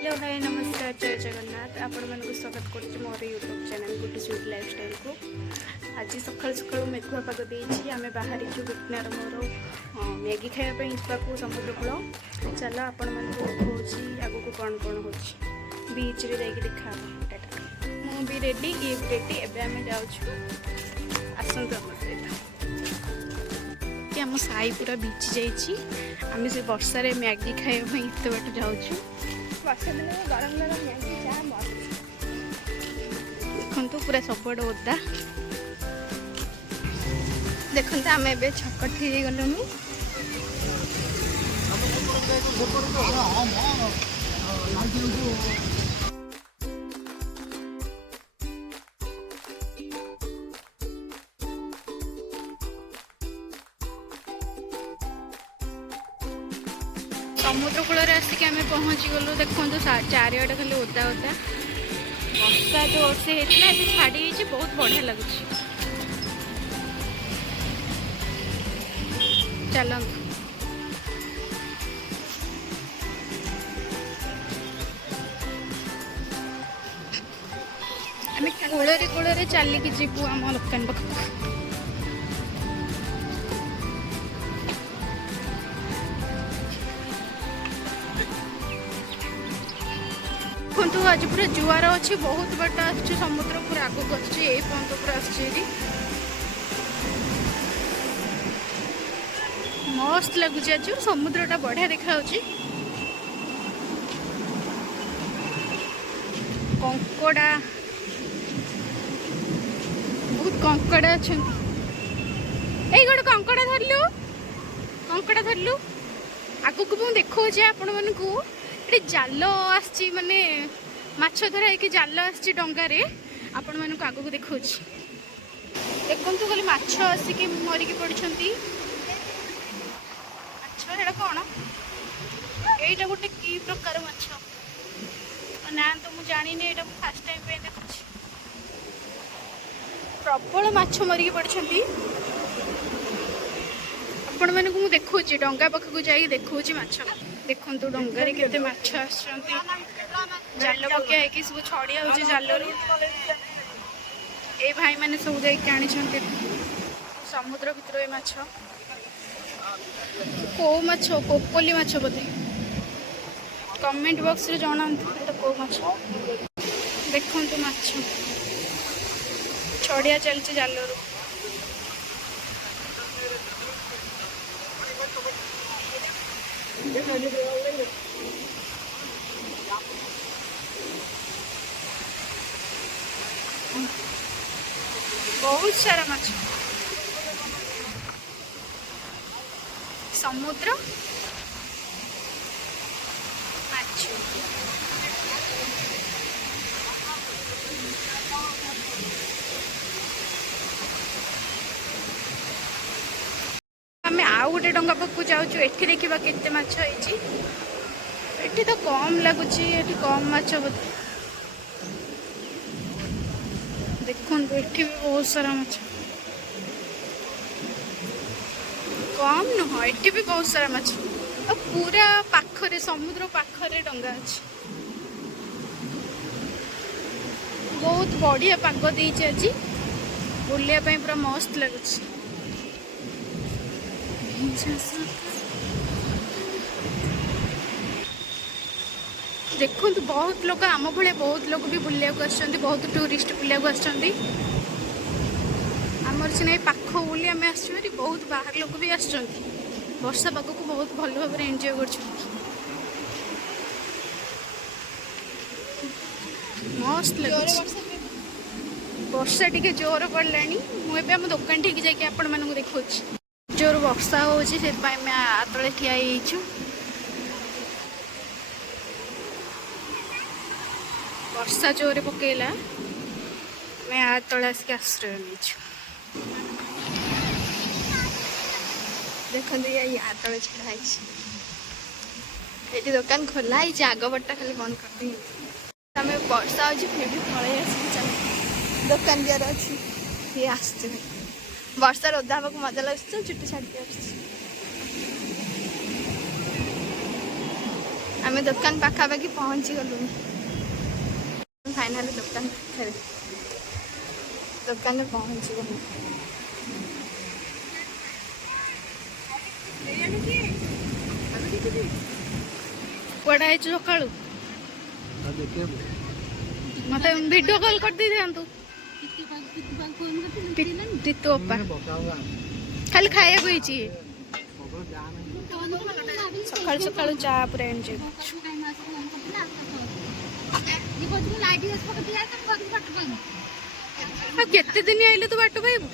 hello hi नमस्कार जय जगन्नाथ आपण मानक स्वागत कर मोर YouTube channel Guddu sweet lifestyle को आज सकाल सकाल मेघुआ पाग देती आम बाहर गुटनार मोर मैगी खायापी जावाक समुद्र कूल चल आपण मानक देखा आग को कौन कौन हो बीच रे जाकि देखा टाटा मु भी रेडी ये भी रेडी एवं आम जाऊँ आसतु आम सहित आम साई पूरा बीच जाम से वर्षा मैगी खायापी एत बाट जाऊँ वर्षा दिन गरम गरम मैगी चाह मस्त देखु पूरा सबुआड़े ओदा देखते आम ए छपट हो गलुनी समुद्र कूल आसिक आम पहुँची गलु देखो चारिआडे खाली ओदा ओदा वर्षा जो से होता है छाड़ी बहुत बढ़िया लगुच चल आम कूल चलिकी जीवु आम दुकान पाखक देखो आज पूरा जुआर अच्छी बहुत बाट आस समुद्र पूरा आगक आसपंत पूरा आसी मस्त लगुच आज समुद्रटा बढ़िया देखा कंकड़ा बहुत कंकड़ा अच्छा गोटे कंकड़ा धरलु आगक मुझे देखा आपण मानू जाल आसी माने माछ धरा है जाल आसी डंगारे आपण मानक आगक देखा देखु खाली माछ आसिक मरिकी पड़ती माछ कौन यहीटा गोटे कि प्रकार माछ ना तो मुझे जानी यहाँ फास्ट टाइम पे देखु प्रबल माछ मरिकी पड़ती आपण मानक मुझे देखुची डंगा पाखक जाई देखुची माछ देखु डंगारे केते माछ आछंती जाल पकिया सब छड़िया हो जाल ए भाई मैंने सब जाकि आनी समुद्र भितर माछ को माछ कोपोली माछ बोधे कमेंट बॉक्स रे जणांतु तो को माछ देखु माछ छड़िया चलती जाल बहुत सारा माछ समुद्र माछ आम आउ गोटे डंगा पाखु जाऊँ एठी देखा केते माछ एठी तो कम लगुच कम माछ बोधे देखु एठी भी बहुत सारा माछ कम नुह एठी भी बहुत सारा माछ पूरा पाखरे समुद्र पाखरे डंगा अच्छी बहुत बढ़िया पाग देइछि आज बुलिया ପାଇଁ पूरा मस्त लगुच देखो बहुत लोग आम भाई बहुत लोग भी बुलिया बहुत टूरिस्ट बुलिया आमर सीना पाख बोली आम आसरी बहुत बाहर लोग भी आस वर्षा पाग को बहुत भल भाव एंजॉय कर मस्त लगे वर्षा टी जोर पड़ा मुझे आम दुकान ठीक जाकि आपण मानक देखा जोर वर्षा हो तले ठिया वर्षा जोरे पकेला मैं आ तले आसिक आश्रय नहीं देखते या तले छड़ा ये दुकान खोला है आग बटा खाली बंद कर दी आम वर्षा हो फिर भी पलि आस दुकान द्वार अच्छी ये आस वर्षा ओदा हाँ मजा लगे चुट्टी छाड़ी आम दुकान पाखापाखि पहुँची गलु फाइनाली दुकान दुकान में पहुँची गलु कड़ा सका मत वीडियो कॉल कर दी था खाली खाया सकाल सकाल चा पूरा एंजॉय केते दिन आइले तू बाट पाइबू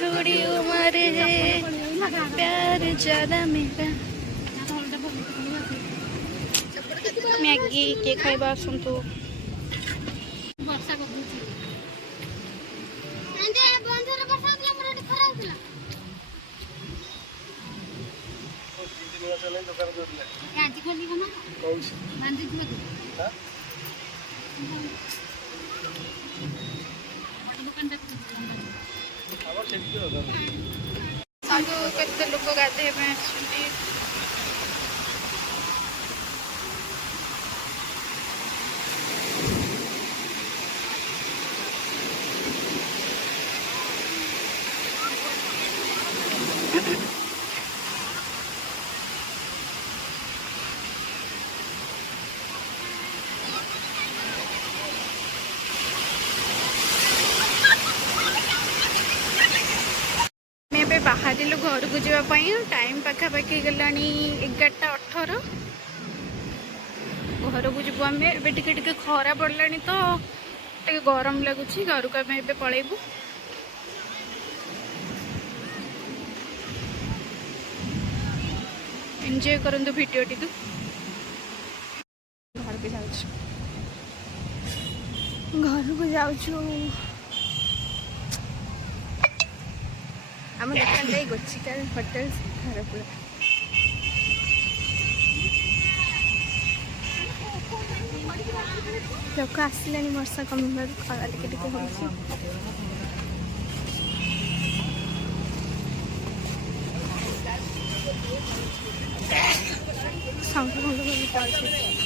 थोड़ी उम्र है प्यार ज्यादा मेरा मैगी के खाइबा आसंतु केते लोक गाधे बाहर घर को जावाई टाइम पाखापाखि गला 11:18 घर को जीव आम ए खरा पड़ा तो टे गरम लगुच घर को आम पलैबू एंजॉय करंतु वीडियो टी घर को जाऊँ आम दुकान गोचिका होटेल खारपुर लोक आसले वर्षा कमिबार खरा टिके संग